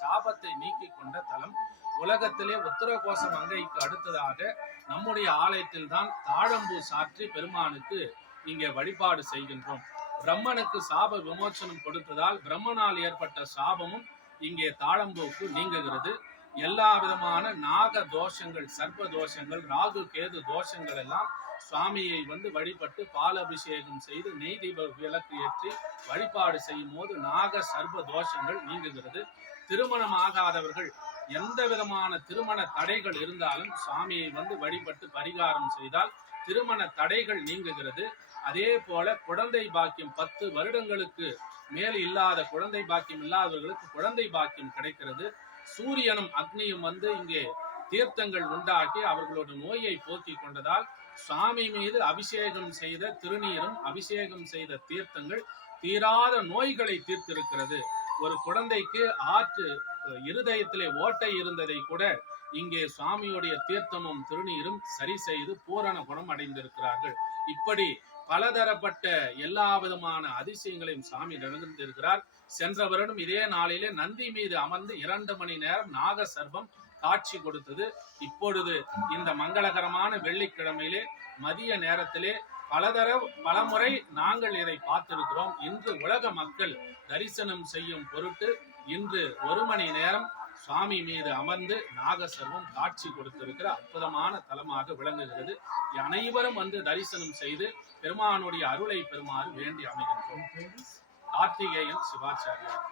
சாபத்தை நீக்கி கொண்ட தலம். உலகத்திலே உத்தரகோச மங்கைக்கு அடுத்ததாக நம்முடைய ஆலயத்தில் தான் தாழம்பூ சாற்றி பெருமானுக்கு இங்கே வழிபாடு செய்கின்றோம். பிரம்மனுக்கு சாப விமோசனம் கொடுத்ததால் பிரம்மனால் ஏற்பட்ட சாபமும் இங்கே தாழம்பூக்கு நீங்குகிறது. எல்லா விதமான நாக தோஷங்கள், சர்ப்ப தோஷங்கள், ராகு கேது தோஷங்கள் எல்லாம் சுவாமியை வழிபட்டு பாலபிஷேகம் செய்து நெய் தீப விளக்கு ஏற்றி வழிபாடு செய்யும் போது நாக சர்ப்ப தோஷங்கள் நீங்குகிறது. திருமணம் ஆகாதவர்கள் எந்த விதமான திருமண தடைகள் இருந்தாலும் சுவாமியை வழிபட்டு பரிகாரம் செய்தால் திருமண தடைகள் நீங்குகிறது. அதே போல குழந்தை பாக்கியம் 10 வருடங்களுக்கு மேல் இல்லாத குழந்தை பாக்கியம் இல்லாதவர்களுக்கு குழந்தை பாக்கியம் கிடைக்கிறது. சூரியனும் அக்னியும் இங்கே தீர்த்தங்கள் உண்டாக்கி அவர்களோட நோயை போக்கி கொண்டதால் சுவாமி மீது அபிஷேகம் செய்த திருநீரும் அபிஷேகம் செய்த தீர்த்தங்கள் தீராத நோய்களை தீர்த்திருக்கிறது. ஒரு குழந்தைக்கு இருதயத்திலே ஓட்டை இருந்ததை கூட இங்கே சுவாமியுடைய தீர்த்தமும் திருநீரும் சரி செய்து பூரண குணம் அடைந்திருக்கிறார்கள். இப்படி பலதரப்பட்ட எல்லா விதமான அதிசயங்களையும் சாமி நடந்திருக்கிறார். சென்ற வருடம் இதே நாளிலே நந்தி மீது அமர்ந்து 2 மணி நேரம் நாக சர்ப்பம் காட்சி கொடுத்தது. இப்பொழுது இந்த மங்களகரமான வெள்ளிக்கிழமையிலே மதிய நேரத்திலே பலமுறை நாங்கள் இதை பார்த்திருக்கிறோம். இன்று உலக மக்கள் தரிசனம் செய்யும் பொருட்டு இன்று 1 மணி நேரம் சுவாமி மீது அமர்ந்து நாகசர்வம் காட்சி கொடுத்திருக்கிற அற்புதமான தலமாக விளங்குகிறது. அனைவரும் தரிசனம் செய்து பெருமானுடைய அருளை பெறுமாறு வேண்டி அமைகின்றோம். கார்த்திகேயன் சிவாச்சாரியார்.